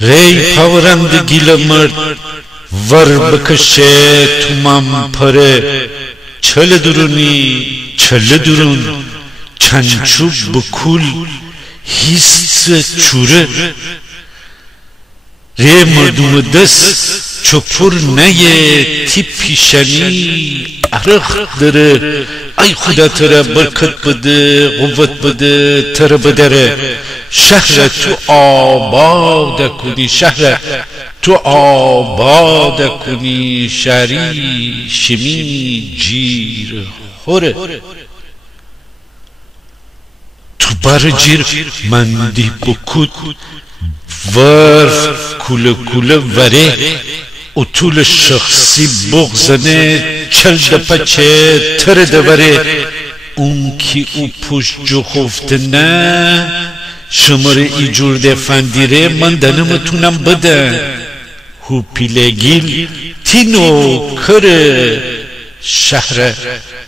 ری پورند گیل مرد ور بکشه تو منپره چل درونی چل درون چنچوب بکول هیست چوره ری مردم دست چپور نیه تی پیشنی عرق داره ای خدا تره برکت بده قوت بده تره بدره شهر تو آباد کنی شهر تو آباد کنی شهری شمی جیر خوره تو بر جیر مندی بکود ورف کوله کوله وره اطول شخصی بغزنه چل دپچه تر دبره اون کی او پشت جو خفته نه شماره ای جور دفندیره من دنمتونم بده هو پیلگیل تینو کره شهر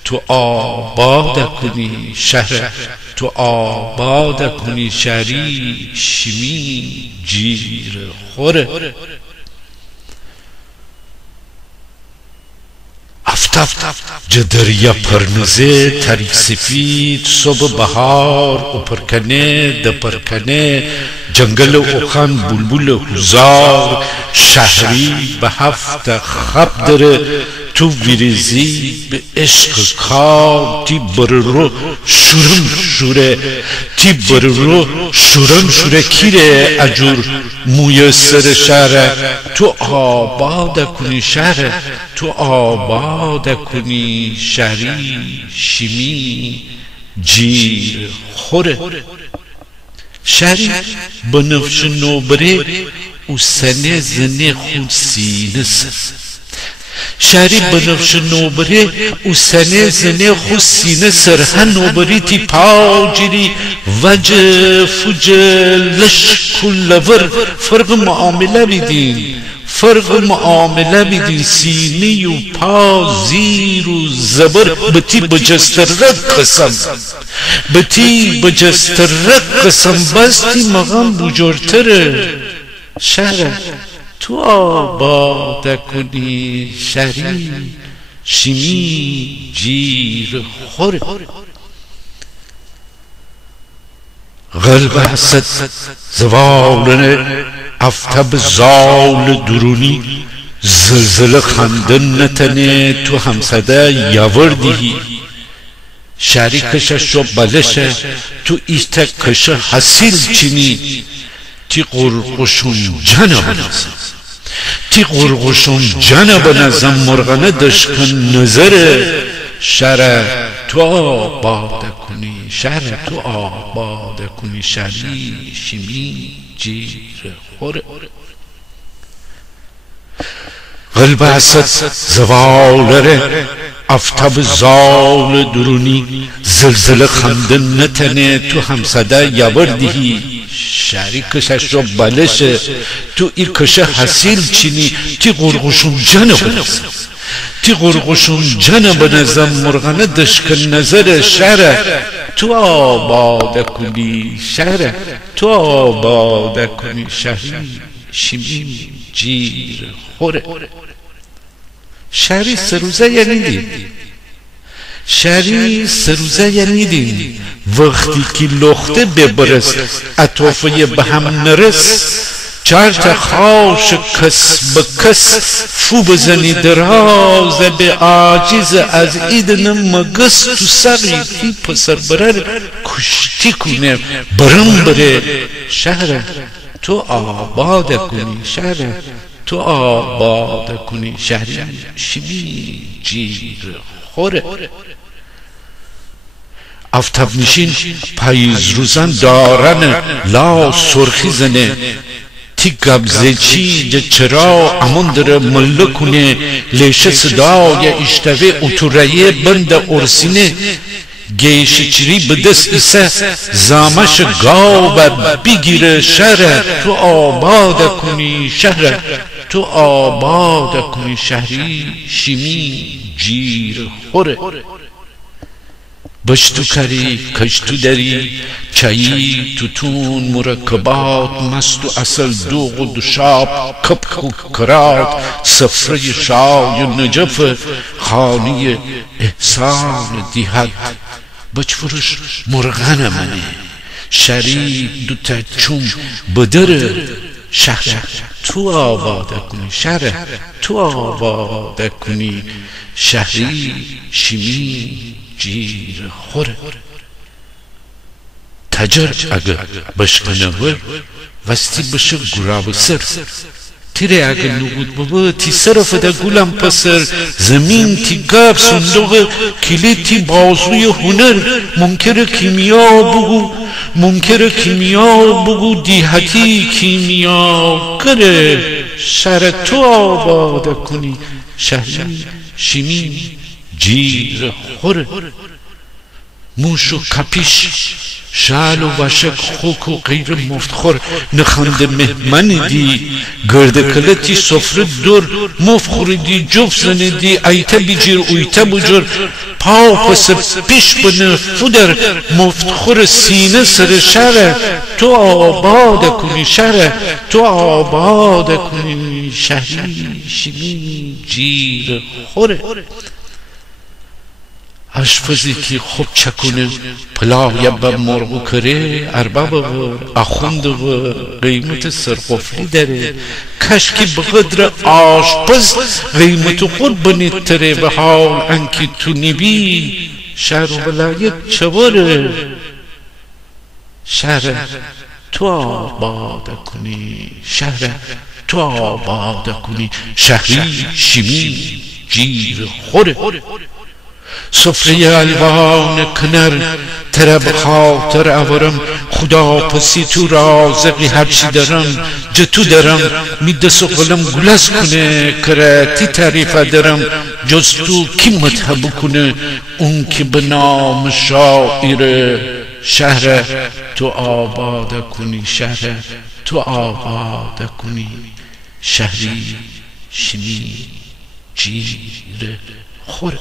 تو آباد کنی شهر تو آباد کنی شهری شمی جیر خوره افتاب جدریا پرنزه تاریک سفید صبح بهار اپرکنه دپرکنه جنگل اوخان بلبل هزار شهری به هفت خب داره تو ویریزی به عشق کام تی بررو شورم شوره تی بررو شورم شوره کیره اجور موی سر شهره تو آباد کنی شهره تو آباد کنی شهری شمی جیر خوره شهری بنفش نوبره او سنه زنه خود سینه شهری بنفش نوبره او سنه زنه خود سینه سر هن نوبری تی پاو جیری وجه فجل لش کل ور فرق معامله بیدین فرق معامله بیدین سینه و پا زیر و زبر بتی بجسترک قسم بتی بجسترک قسم بستی مقام بجرتره شهر تو آباد کنی شهری شمی جیر خوره قلب حسد زوالنه افتب زال درونی زلزله خندن نتنه تو همسده یاوردی شهری کشش و بلشه تو ایسته کش حسیل چینی تی قرقشون جنه بنازم تی قرقشون جنه بنازم مرغنه دشکن نظره شهر تو آباد کنی شهر تو آباد کنی شهری شمی جیر خوره قلب حسد زوالره افتاب زال درونی زلزله خندن نتنه تو همسده یاوردی شهری کشش رو بلشه تو ای کشه حسیل چینی تی قرقشون جنه بنازم تی قرقشون جنه بنازم مرغنه دشکن نظر شهر تو آباد کنی شهر تو آباد کنی شهری شمی جیر خوره شهری سروزه یعنی دین شهری سروزه یعنی دین وقتی که لخته ببرست اطوافه به هم نرس چرت خاش کس به کس فو بزنی دراز به عاجز از ایدن مگس تو سقی تی پسر برر کشتی کنه برم بره شهر تو آباد کنی شهر تو آباد کنی شهری شمی جیر خوره افتاب نشین پاییز روزن دارن لا سرخی زنه تی گبزه چی چرا امون داره مله کنه لیشه صدای اشتوه اتورایه بند ارسینه گیش چری به دست ایسه زامش گاو بگیره شهر تو آباد کنی شهر تو آباد کنی شهری شمی جیر خوره بشتو کری کشتو دری چایی توتون مرکبات مست و اصل دوغ و دوشاب کپک و کرات سفره شای و نجف خانی احسان دیهد بچفرش مرغن منه شریف دوتا چون بدر شهر تو آباده کنی شهر تو آباده کنی شهری شیمی جیر خوره تجر اگه بشکنه ور وستی بشه گراب سر تیره اگه نبود بابا تی صرف ده گولم پسر زمین تی گب صندوق کلی تی بازوی هنر منکر کیمیا بگو منکر کیمیا بگو دیهتی کیمیا کره شهر تو آباده کنی شهری شیمی جیر خوره موش و کپیش شال و وشک خوک و غیر مفتخور نخنده مهمن دی گرد کلتی سفره دور مفخور دی جف زنه دی ایتا بیجیر اویتا بجر پا پس پیش بنه فودر مفتخور سینه سر شهر تو آباد کنی شهر تو آباد کنی شهری شیمی جیر خوره اشفزی که خوب چکونه پلاوی با مرغو کره ارباب و اخوند و قیمت سرقفلی داره کشکی بقدر آشپز قیمت قربانی تره به حال انکی تو نبی شهر و ولایت چوره شهر تو آباده کنی شهر تو آباده کنی شهری شیمی جیر خوره سفره الوان کنر ترب خاطر اورم خدا پسی تو رازقی هرچی دارم جتو دارم میده سقلم گلس کنه کره تی تعریف دارم جز تو کی مذهب کنه اون که به نام شاعر شهر تو آباده کنی شهر تو آباده کنی شهری شیمی جیر خوره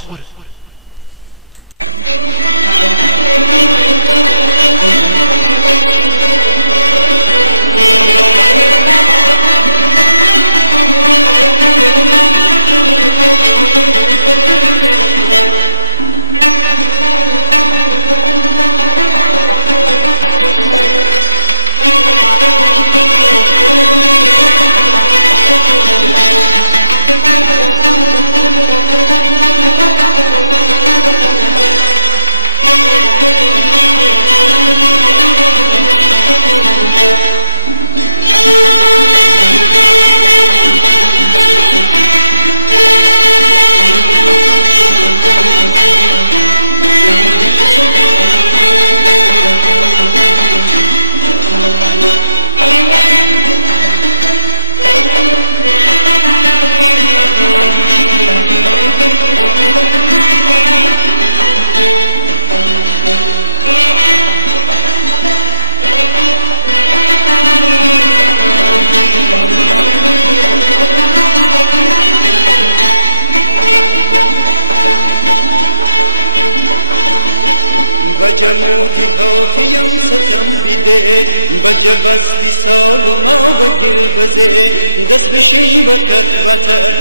جمودی هاتیم ستم بیده بجه بستی سالونا و گل بزه دست بشین بکرد بتر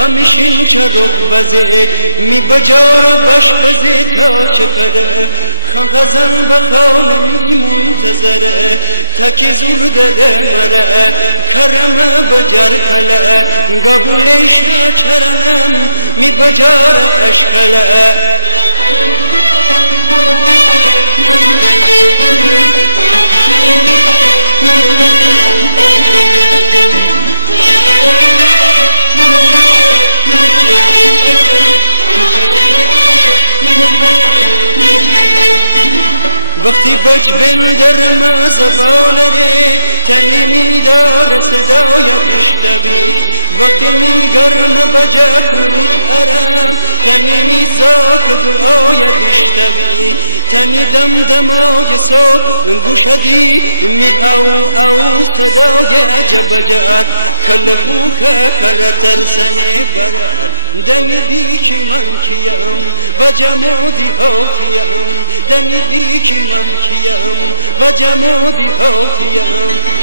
همیشین چروک بزه می بجار بش بزه تا چکره خان خزن بخانه می منتظره تاکی زور دده مره کرم بجار کله قبولش چرنم می بجار اشکله وقتی بچ بندرم زبانه تنی میدار صدای بشتبی وقتی میگرم بجا کروش ارم تنی میزاک دعای بشتبی تنی دمدمای صبح گوشدی می او صدای جبجات کل خوکه کر ترسنه برد دنیدی که من کیم و جمادی هاتیم دنیدی که من کیم و جمادی هاتیم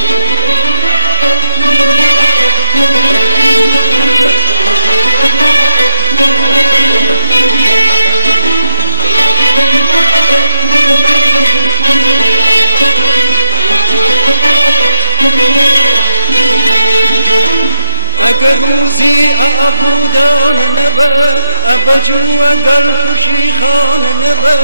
اگر روزی آبودان نبه ابجو اگر خوشی خان نبه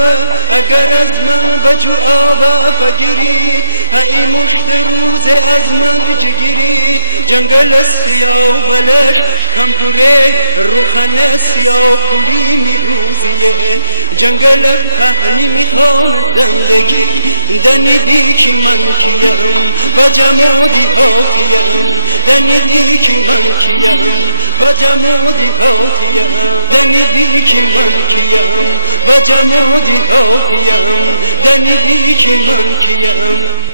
اگر از من بجو آبا بگیرید ای مشت روز از من جگیرید جنگل سیاه بلش کمپوره روخن سیاه کلی می روزیه جنگل پهنی می خان دندگی دنیدی که من کیم و جمادی هاتیم دنیدی که من کیم و جمادی هاتیم دنیدی که من کیم و جمادی هاتیم دنیدی که من کیم